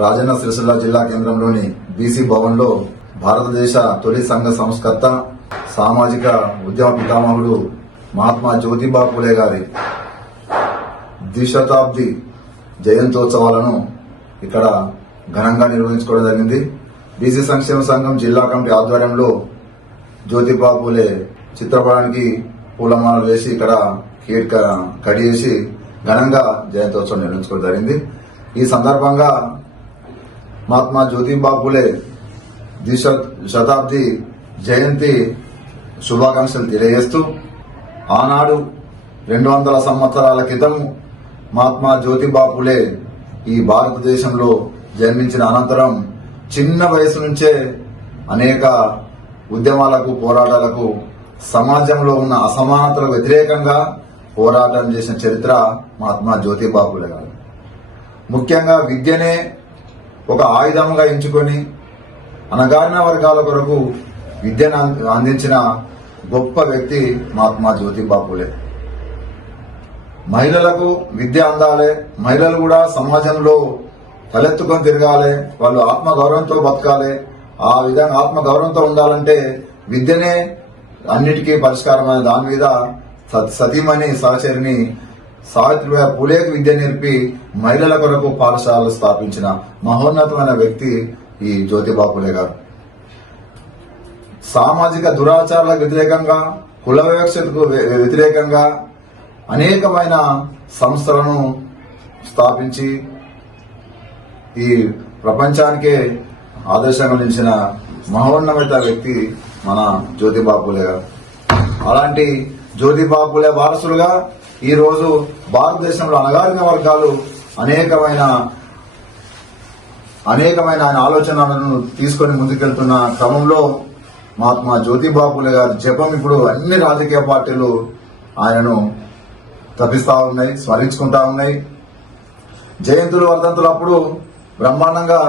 రాజన్న సిరిసిల్ల జిల్లా కేంద్రంలోని బీసీ భవన్ లో భారతదేశ తొలి సంఘ సంస్కర్త సామాజిక ఉద్యమ పితామహుడు మహాత్మా జ్యోతిబా పూలే గారి ద్విశతాబ్ది జయంతోత్సవాలను ఇక్కడ ఘనంగా నిర్వహించుకోవడం జరిగింది. బీసీ సంక్షేమ సంఘం జిల్లా కమిటీ ఆధ్వర్యంలో జ్యోతిబా పూలే చిత్రపటానికి పూలమాలలు వేసి ఇక్కడ కేక్ కట్ చేసి ఘనంగా జయంతోత్సవం నిర్వహించుకోవడం జరిగింది. ఈ సందర్భంగా మహాత్మా జ్యోతిబా పూలే శతాబ్ది జయంతి శుభాకాంక్షలు తెలియజేస్తూ ఆనాడు 200 సంవత్సరాల క్రితం మహాత్మా జ్యోతిబా పూలే ఈ భారతదేశంలో జన్మించిన అనంతరం చిన్న వయసు నుంచే అనేక ఉద్యమాలకు పోరాటాలకు సమాజంలో ఉన్న అసమానతలకు వ్యతిరేకంగా పోరాటం చేసిన చరిత్ర మహాత్మా జ్యోతిబా పూలే గారు. ముఖ్యంగా విద్యనే ఒక ఆయుధంగా ఎంచుకొని అణగారిన వర్గాల కొరకు విద్యను అందించిన గొప్ప వ్యక్తి మహాత్మా జ్యోతిబా పూలే. మహిళలకు విద్య అందాలి, మహిళలు కూడా సమాజంలో తలెత్తుకొని తిరగాలి, వాళ్ళు ఆత్మగౌరవంతో బతకాలి. ఆ విధంగా ఆత్మగౌరవంతో ఉండాలంటే విద్యనే అన్నిటికీ పరిష్కారమైన దాని మీద సతీమణి సహచరిని సావిత్రిబాయి పూలేకు విద్య నేర్పి మహిళల కొరకు పాఠశాలలు స్థాపించిన మహోన్నతమైన వ్యక్తి ఈ జ్యోతిబా పూలే గారు. సామాజిక దురాచారాలకు వ్యతిరేకంగా, కుల వివక్షతకు వ్యతిరేకంగా అనేకమైన సంస్థలను స్థాపించి ఈ ప్రపంచానికే ఆదర్శంగా నిలిచిన మహోన్నత వ్యక్తి మన జ్యోతిబా పూలే గారు. అలాంటి జ్యోతిబా పూలే వారసులుగా ఈ రోజు భారతదేశంలో అణగారిన వర్గాలు అనేకమైన ఆయన ఆలోచనలను తీసుకొని ముందుకెళ్తున్న క్రమంలో మహాత్మా జ్యోతిబా పూలే గారి జపం ఇప్పుడు అన్ని రాజకీయ పార్టీలు ఆయనను తప్పిస్తా ఉన్నాయి, స్మరించుకుంటా ఉన్నాయి. జయంతులు వర్ధంతులు అప్పుడు బ్రహ్మాండంగా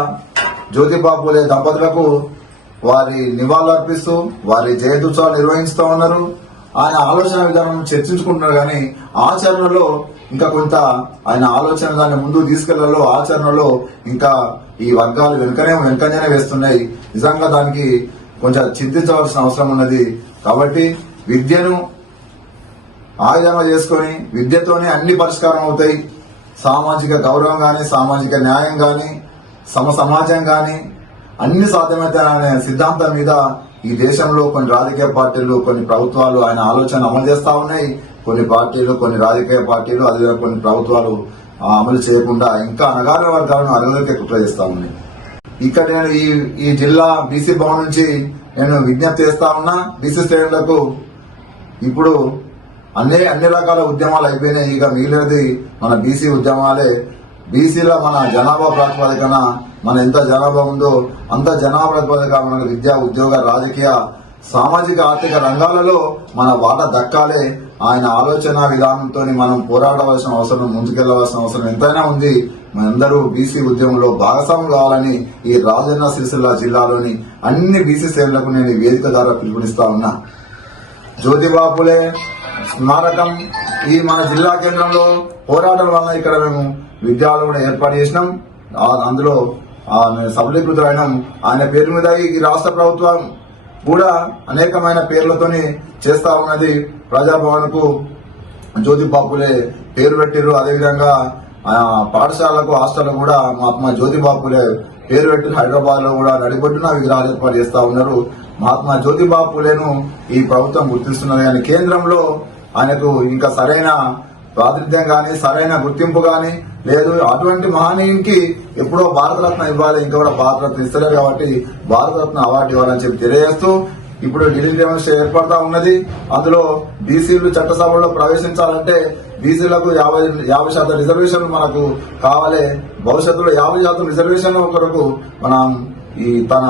జ్యోతిబా పూలే దంపతులకు వారి నివాళులర్పిస్తూ వారి జయంత్యుత్సవాలు నిర్వహిస్తూ ఉన్నారు. ఆయన ఆలోచన విధానం చర్చించుకుంటున్నారు, కానీ ఆచరణలో ఇంకా కొంత ఆయన ఆలోచన దాన్ని ముందుకు తీసుకెళ్లలో ఆచరణలో ఇంకా ఈ వర్గాలు వెనుకనే వేస్తున్నాయి. నిజంగా దానికి కొంచెం చింతించవలసిన అవసరం ఉన్నది. కాబట్టి విద్యను ఆయుధంగా చేసుకుని విద్యతోనే అన్ని పరిష్కారం అవుతాయి. సామాజిక గౌరవం గాని, సామాజిక న్యాయం గాని, సమాజం గాని అన్ని సాధ్యమవుతాయనే సిద్ధాంతం మీద ఈ దేశంలో కొన్ని రాజకీయ పార్టీలు, కొన్ని ప్రభుత్వాలు ఆయన ఆలోచన అమలు చేస్తా ఉన్నాయి. కొన్ని పార్టీలు, కొన్ని రాజకీయ పార్టీలు, అదే కొన్ని ప్రభుత్వాలు అమలు చేయకుండా ఇంకా అణగారిన వర్గాలను అరగలోకి కుట్ర చేస్తా ఉన్నాయి. ఇక్కడ నేను ఈ జిల్లా బీసీ భవన్ నుంచి నేను విజ్ఞప్తి చేస్తా ఉన్నా. బీసీ శ్రేణులకు ఇప్పుడు అన్ని రకాల ఉద్యమాలు అయిపోయినాయి. ఇక మిగిలినది మన బీసీ ఉద్యమాలే. బీసీలో మన జనాభా ప్రాతిపదికన మన ఎంత జనాభా ఉందో అంత జనాభా ప్రాతిపదిక మనకు విద్య, ఉద్యోగ, రాజకీయ, సామాజిక, ఆర్థిక రంగాలలో మన వాటా దక్కాలే. ఆయన ఆలోచన విధానంతో మనం పోరాడవలసిన అవసరం, ముందుకెళ్లవలసిన అవసరం ఎంతైనా ఉంది. మనందరూ బీసీ ఉద్యమంలో భాగస్వాములు కావాలని ఈ రాజన్న సిరిసిల్ల జిల్లాలోని అన్ని బీసీ శ్రేణులకు నేను ఈ వేదిక ద్వారా పిలుపునిస్తా ఉన్నా. జ్యోతిబా పూలే స్మారకం ఈ మన జిల్లా కేంద్రంలో పోరాటం వలన ఇక్కడ మేము విద్యాలయం కూడా ఏర్పాటు చేసినాం. అందులో సబలీకృతులైన ఆయన పేరు మీద ఈ రాష్ట్ర ప్రభుత్వం కూడా అనేకమైన పేర్లతోని చేస్తా ఉన్నది. ప్రజాభవన్ కు జ్యోతిబా పూలే పేరు పెట్టిరు. అదేవిధంగా పాఠశాలకు, హాస్టల్ కూడా మహాత్మా జ్యోతిబా పూలే పేరు పెట్టి హైదరాబాద్ లో కూడా నడిబొడ్డున విగ్రహాలు ఏర్పాటు చేస్తా ఉన్నారు. మహాత్మా జ్యోతిబా పూలేను ఈ ప్రభుత్వం గుర్తిస్తున్నది, కానీ కేంద్రంలో ఆయనకు ఇంకా సరైన ప్రాతినిధ్యం గాని, సరైన గుర్తింపు గాని లేదు. అటువంటి మహనీయునికి ఎప్పుడో భారతరత్న ఇవ్వాలి, ఇంకా కూడా భారతరత్న ఇస్తలేరు. కాబట్టి భారతరత్న అవార్డు ఇవ్వాలని చెప్పి తెలియజేస్తూ ఇప్పుడు ఢిల్లీ డెమోన్స్ట్రే ఏర్పడతా ఉన్నది. అందులో బీసీలు చట్టసభలో ప్రవేశించాలంటే బీసీలకు 50% రిజర్వేషన్లు మనకు కావాలి. భవిష్యత్తులో 50% రిజర్వేషన్ల కొరకు మనం తన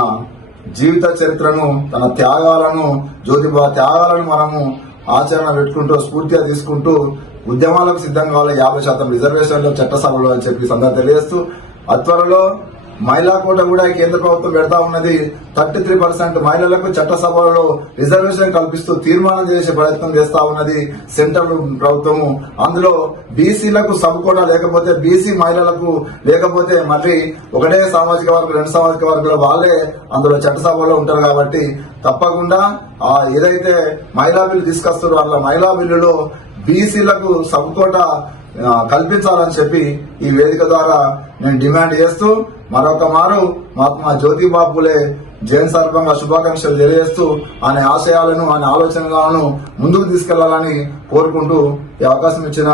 జీవిత చరిత్రను, తన త్యాగాలను, జ్యోతిబా త్యాగాలను మనము ఆచరణ పెట్టుకుంటూ స్ఫూర్తిగా తీసుకుంటూ ఉద్యమాలకు సిద్ధం కావాలి. 50% రిజర్వేషన్లు చట్టసభలో అని చెప్పి సందర్భం తెలియజేస్తూ త్వరలో మహిళా కోట కూడా కేంద్ర ప్రభుత్వం పెడతా ఉన్నది. 33% మహిళలకు చట్టసభలో రిజర్వేషన్ కల్పిస్తూ తీర్మానం చేసే ప్రయత్నం చేస్తా ఉన్నది సెంట్రల్ ప్రభుత్వము. అందులో బీసీలకు సబ్ కోటా లేకపోతే, బీసీ మహిళలకు లేకపోతే మళ్ళీ ఒకటే సామాజిక వర్గం, 2 సామాజిక వర్గాల వాళ్ళే అందులో చట్టసభలో ఉంటారు. కాబట్టి తప్పకుండా ఏదైతే మహిళా బిల్లు తీసుకొస్తారో అట్లా మహిళా బిల్లులో బీసీలకు సబ్ కోటా కల్పించాలని చెప్పి ఈ వేదిక ద్వారా నేను డిమాండ్ చేస్తూ మరొక మారు మహాత్మా జ్యోతిబా పూలే జయంతి సందర్భంగా శుభాకాంక్షలు తెలియజేస్తూ ఆయన ఆశయాలను, ఆయన ఆలోచనలను ముందుకు తీసుకెళ్లాలని కోరుకుంటూ ఈ అవకాశం ఇచ్చిన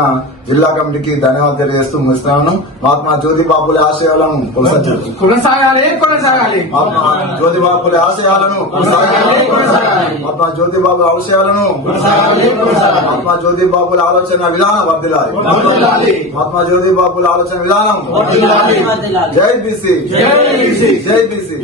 జిల్లా కమిటీకి ధన్యవాదాలు తెలియజేస్తూ ముగిస్తున్నాను. మహాత్మా జ్యోతిబా పూలే ఆశయాలను కొనసాగాలి. మహాత్మా జ్యోతిబా పూలే ఆశయాలను మహాత్మా జ్యోతిబా పూలే ఆశయాలను మహాత్మా జ్యోతిబా పూలే ఆలోచన విధానం వర్ధిల్లాలి. మహాత్మా జ్యోతిబా పూలే ఆలోచన విధానం. జై బీసీ, జై బీసీ.